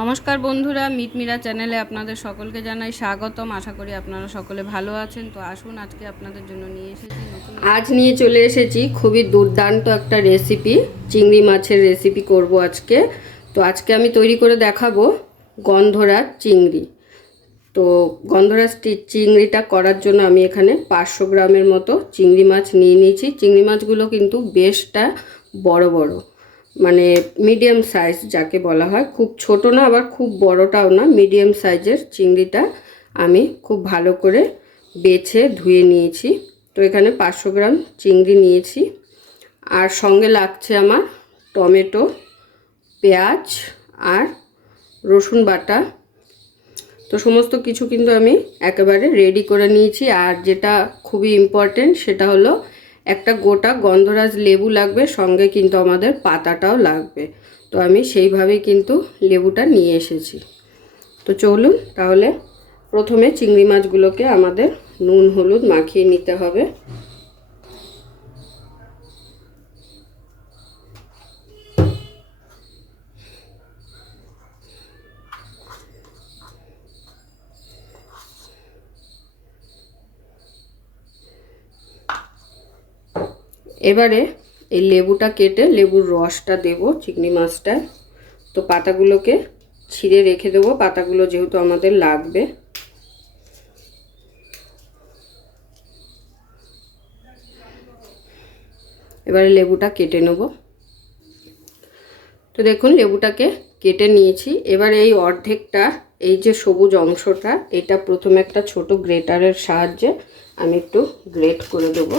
নমস্কার বন্ধুরা, মিটমিরা চ্যানেলে আপনাদের সকলকে জানাই স্বাগতম। আশা করি আপনারা সকলে ভালো আছেন। তো আসুন, আজকে আপনাদের জন্য নিয়ে এসেছি আজ নিয়ে চলে এসেছি খুবই দুর্দান্ত একটা রেসিপি। চিংড়ি মাছের রেসিপি করব আজকে। তো আজকে আমি তৈরি করে দেখাবো গন্ধরাজ চিংড়ি। তো গন্ধরাজ চিংড়িটা করার জন্য আমি এখানে 500 গ্রামের মতো চিংড়ি মাছ নিয়ে নিয়েছি। চিংড়ি মাছগুলো কিন্তু বেশটা বড় বড়, মানে মিডিয়াম সাইজ যাকে বলা হয়, খুব ছোট না আবার খুব বড়টাও না, মিডিয়াম সাইজের চিংড়িটা আমি খুব ভালো করে বেছে ধুয়ে নিয়েছি। তো এখানে 500 গ্রাম চিংড়ি নিয়েছি। আর সঙ্গে লাগছে আমার টমেটো, পেঁয়াজ আর রসুন বাটা। তো সমস্ত কিছু কিন্তু আমি একেবারে রেডি করে নিয়েছি। আর যেটা খুবই ইম্পর্টেন্ট সেটা হলো একটা গোটা গন্ধরাজ লেবু লাগবে, সঙ্গে কিন্তু আমাদের পাতাটাও লাগবে। তো আমি সেইভাবেই কিন্তু লেবুটা নিয়ে এসেছি। তো চলুন তাহলে প্রথমে চিংড়ি মাছগুলোকে আমাদের নুন হলুদ মাখিয়ে নিতে হবে। এবারে এই লেবুটা কেটে লেবুর রসটা দেব চিংড়ি মাছটায়। তো পাতাগুলোকে ছিঁড়ে রেখে দেবো, পাতাগুলো যেহেতু আমাদের লাগবে। এবারে লেবুটা কেটে নেব। তো দেখুন লেবুটাকে কেটে নিয়েছি। এবার এই অর্ধেকটা, এই যে সবুজ অংশটা, এটা প্রথমে একটা ছোট গ্রেটারের সাহায্যে আমি একটু গ্রেট করে দেবো।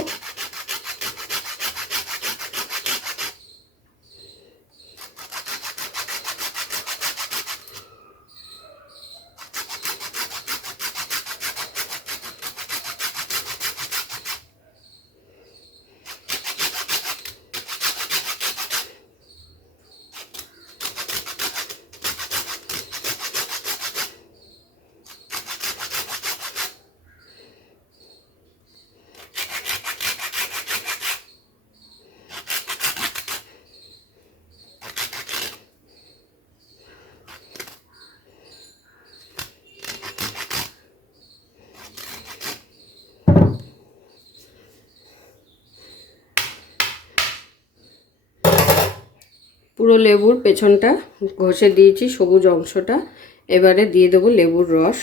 পুরো লেবুর পেছনটা ঘষে দিয়েছি, সবুজ অংশটা। এবারে দিয়ে দেবো লেবুর রস।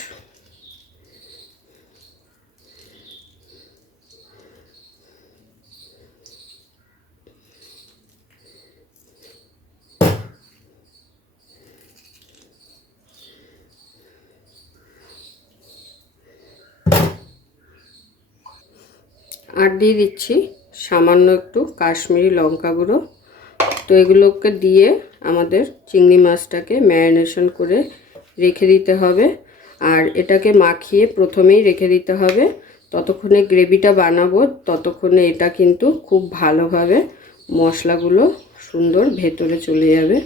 আর দিয়ে দিচ্ছি সামান্য একটু কাশ্মীরি লঙ্কা গুঁড়ো। তো এগুলোকে দিয়ে আমাদের চিংড়ি মাছটাকে ম্যারিনেশন করে রেখে দিতে হবে। আর এটাকে মাখিয়ে প্রথমেই রেখে দিতে হবে। ততক্ষণে গ্রেভিটা বানাবো, ততক্ষণে এটা কিন্তু খুব ভালোভাবে মশলাগুলো সুন্দর ভেতরে চলে যাবে।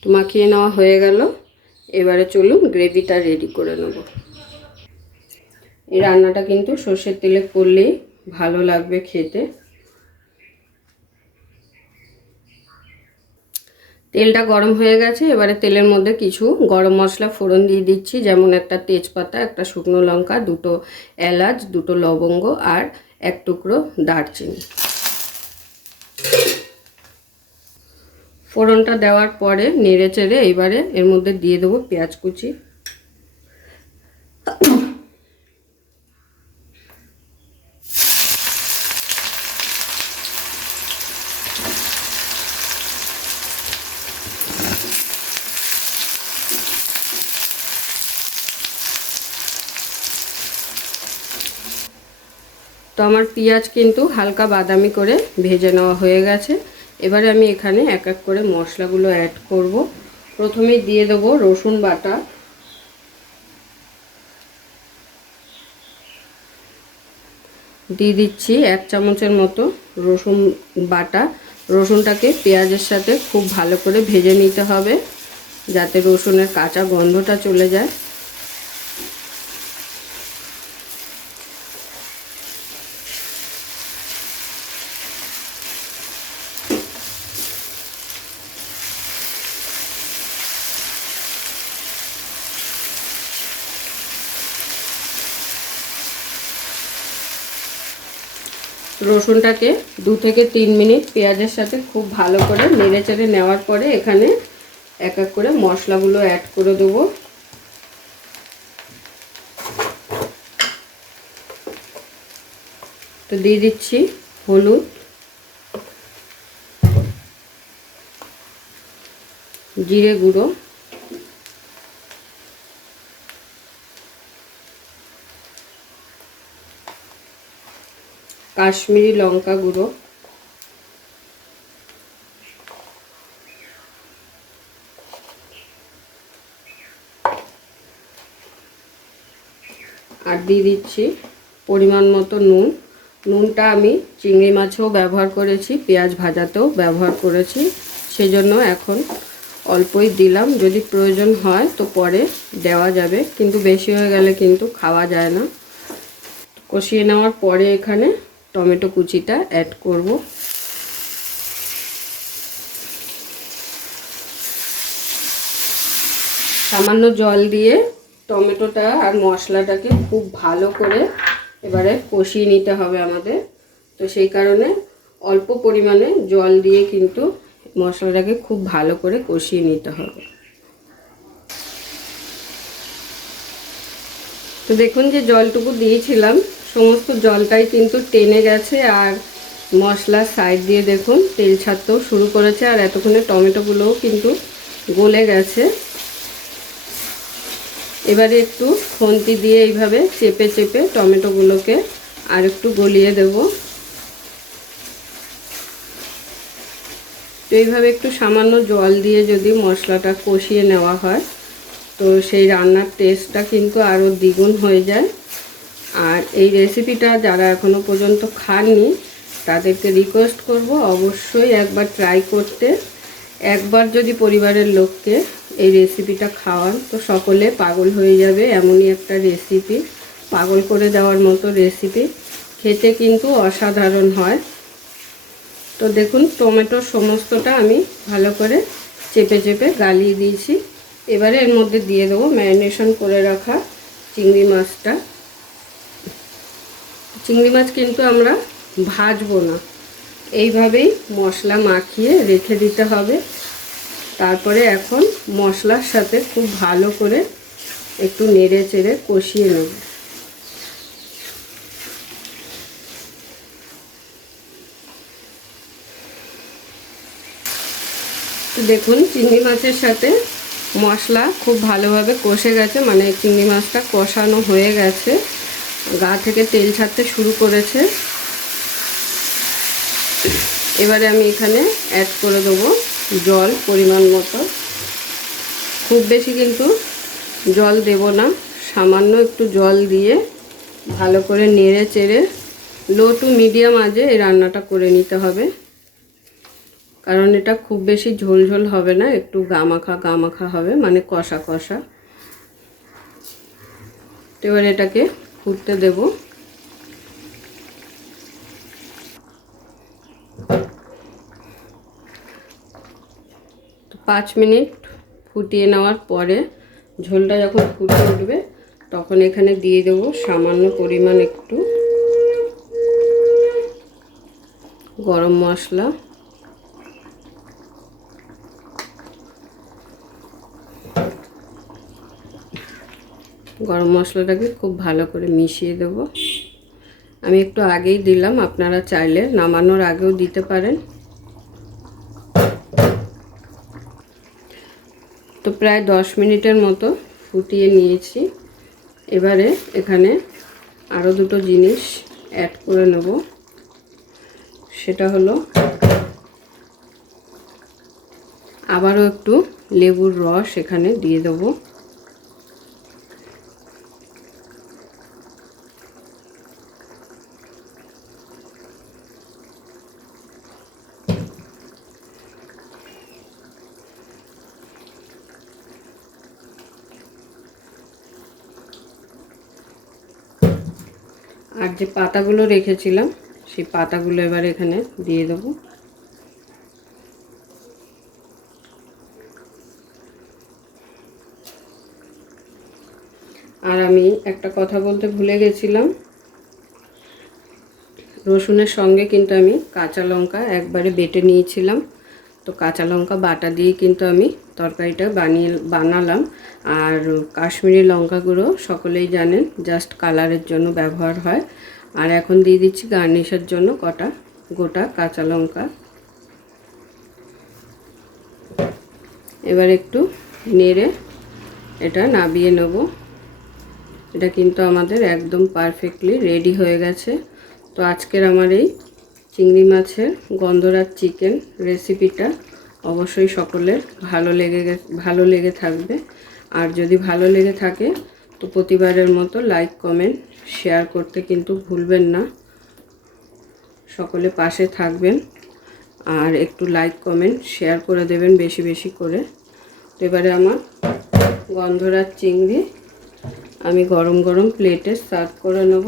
তো মাখিয়ে নেওয়া হয়ে গেল। এবারে চলুন গ্রেভিটা রেডি করে নেব। এই রান্নাটা কিন্তু সর্ষের তেলে করলেই ভালো লাগবে খেতে। তেলটা গরম হয়ে গেছে। এবারে তেলের মধ্যে কিছু গরম মশলা ফোড়ন দিয়ে দিচ্ছি, যেমন একটা তেজপাতা, একটা শুকনো লঙ্কা, দুটো এলাচ, দুটো লবঙ্গ আর এক টুকরো দারচিনি। ফোড়নটা দেওয়ার পরে নেড়ে চেড়ে এবারে এর মধ্যে দিয়ে দেবো পেঁয়াজ কুচি। তো আমার পেঁয়াজ কিন্তু হালকা বাদামি করে ভেজে নেওয়া হয়ে গেছে। এবারে আমি এখানে এক এক করে মশলাগুলো অ্যাড করব। প্রথমেই দিয়ে দেবো রসুন বাটা, দিয়ে দিচ্ছি 1 চামচের মতো রসুন বাটা। রসুনটাকে পেঁয়াজের সাথে খুব ভালো করে ভেজে নিতে হবে, যাতে রসুনের কাঁচা গন্ধটা চলে যায়। রসুনটাকে 2 থেকে 3 মিনিট পেঁয়াজের সাথে খুব ভালো করে নেড়েচেড়ে নেওয়ার পরে এখানে এক এক করে মশলাগুলো অ্যাড করে দেবো। তো দিয়ে দিচ্ছি হলুদ, জিরে গুঁড়ো, কাশ্মীরি লঙ্কা গুঁড়ো, আর দিয়ে দিচ্ছি পরিমাণ মতো নুন। নুনটা আমি চিংড়ি মাছেও ব্যবহার করেছি, পেঁয়াজ ভাজাতেও ব্যবহার করেছি, সেজন্য এখন অল্পই দিলাম। যদি প্রয়োজন হয় তো পরে দেওয়া যাবে, কিন্তু বেশি হয়ে গেলে কিন্তু খাওয়া যায় না। কষিয়ে নেওয়ার পরে এখানে টমেটো কুচিটা অ্যাড করব। সামান্য জল দিয়ে টমেটোটা আর মশলাটাকে খুব ভালো করে এবারে কষিয়ে নিতে হবে আমাদের। তো সেই কারণে অল্প পরিমাণে জল দিয়ে কিন্তু মশলাটাকে খুব ভালো করে কষিয়ে নিতে হবে। তো দেখুন যে জলটুকু দিয়েছিলাম সমস্ত জলটাই কিন্তু টেনে গেছে, আর মশলার সাইড দিয়ে দেখুন তেল ছাড়তেও শুরু করেছে, আর এতক্ষণে টমেটোগুলোও কিন্তু গলে গেছে। এবারে একটু খুন্তি দিয়ে এইভাবে চেপে চেপে টমেটোগুলোকে আর একটু গলিয়ে দেব। তো এইভাবে একটু সামান্য জল দিয়ে যদি মশলাটা কষিয়ে নেওয়া হয় তো সেই রান্নার টেস্টটা কিন্তু আরও দ্বিগুণ হয়ে যায়। আর এই রেসিপিটা যারা এখনও পর্যন্ত খাননি তাদেরকে রিকোয়েস্ট করব অবশ্যই একবার ট্রাই করতে। একবার যদি পরিবারের লোককে এই রেসিপিটা খাওয়ান তো সকলে পাগল হয়ে যাবে। এমনই একটা রেসিপি, পাগল করে দেওয়ার মতো রেসিপি, খেতে কিন্তু অসাধারণ হয়। তো দেখুন টমেটোর সমস্তটা আমি ভালো করে চেপে চেপে গালিয়ে দিয়েছি। এবারে এর মধ্যে দিয়ে দেবো ম্যারিনেশন করে রাখা চিংড়ি মাছটা। চিংড়ি মাছ কিন্তু আমরা ভাজবো না, এইভাবেই মশলা মাখিয়ে রেখে দিতে হবে। তারপরে এখন মশলার সাথে খুব ভালো করে একটু নেড়ে চেড়ে কষিয়ে নেব। তো দেখুন চিংড়ি মাছের সাথে মশলা খুব ভালোভাবে কষে গেছে, মানে চিংড়ি মাছটা কষানো হয়ে গেছে, গা থেকে তেল ছাড়তে শুরু করেছে। এবারে আমি এখানে অ্যাড করে দেবো জল পরিমাণ মতো। খুব বেশি কিন্তু জল দেব না, সামান্য একটু জল দিয়ে ভালো করে নেড়ে চেড়ে লো টু মিডিয়াম আঁচে এই রান্নাটা করে নিতে হবে, কারণ এটা খুব বেশি ঝোল ঝোল হবে না, একটু গামাখা গামাখা হবে, মানে কষা কষা। তো এবার এটাকে ফুটতে দেব। তো 5 মিনিট ফুটিয়ে নেওয়ার পরে ঝোলটা যখন ফুটে উঠবে তখন এখানে দিয়ে দেবো সামান্য পরিমাণ একটু গরম মশলা, গরম মশলাটাকে খুব ভালো করে মিশিয়ে দেব। আমি একটু আগেই দিলাম, আপনারা চাইলে নামানোর আগেও দিতে পারেন। তো প্রায় 10 মিনিটের মতো ফুটিয়ে নিয়েছি। এবারে এখানে আরও দুটো জিনিস অ্যাড করে নেব, সেটা হলো আবারও একটু লেবুর রস এখানে দিয়ে দেবো। আর যে পাতাগুলো রেখেছিলাম সেই পাতাগুলো এবার এখানে দিয়ে দেবো। আর আমি একটা কথা বলতে ভুলে গেছিলাম, রসুনের সঙ্গে কিন্তু আমি কাঁচা লঙ্কা একবারে বেটে নিয়েছিলাম। তো কাঁচা লঙ্কা বাটা দিয়ে কিন্তু আমি তরকারিটা বানালাম। আর কাশ্মীরি লঙ্কা গুঁড়ো সকলেই জানেন জাস্ট কালারের জন্য ব্যবহার হয়। আর এখন দিয়ে দিচ্ছি গার্নিশের জন্য কটা গোটা কাঁচা লঙ্কা। এবার একটু নেড়ে এটা নাবিয়ে নেব। এটা কিন্তু আমাদের একদম পারফেক্টলি রেডি হয়ে গেছে। তো আজকের আমার এই চিংড়ি মাছের গন্ধরাজ চিকেন রেসিপিটা অবশ্যই সকলের ভালো লেগে থাকবে। আর যদি ভালো লেগে থাকে তো প্রতিবারের মতো লাইক কমেন্ট শেয়ার করতে কিন্তু ভুলবেন না। সকলে পাশে থাকবেন আর একটু লাইক কমেন্ট শেয়ার করে দেবেন বেশি বেশি করে। তো এবারে আমার গন্ধরাজ চিংড়ি আমি গরম গরম প্লেটে সার্ভ করে নেব।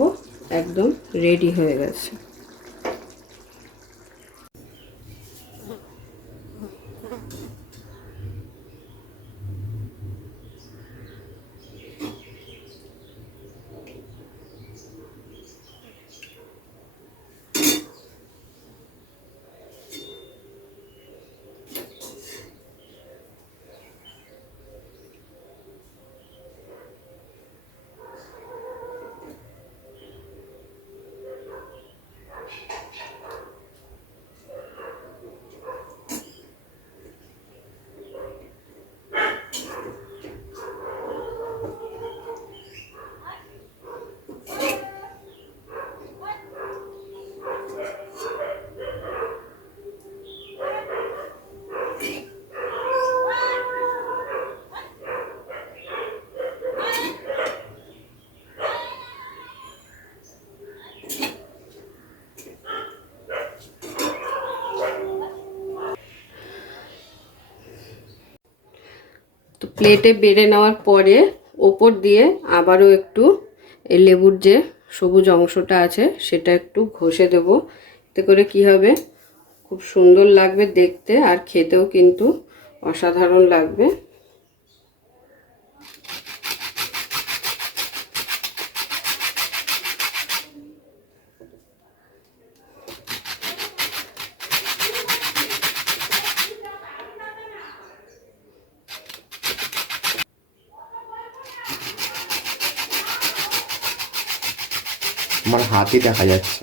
একদম রেডি হয়ে গেছে। তো প্লেটে বেড়ে নেওয়ার পরে ওপর দিয়ে আবারও একটু এই লেবুর যে সবুজ অংশটা আছে সেটা একটু ঘষে দেব। এতে করে কি হবে, খুব সুন্দর লাগবে দেখতে আর খেতেও কিন্তু অসাধারণ লাগবে। আমার হাতই দেখা যাচ্ছে।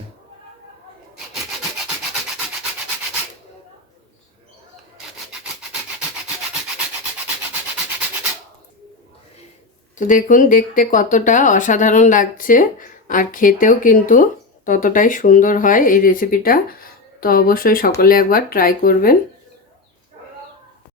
তো দেখুন দেখতে কতটা অসাধারণ লাগছে আর খেতেও কিন্তু ততটাই সুন্দর হয় এই রেসিপিটা। তো অবশ্যই সকলে একবার ট্রাই করবেন।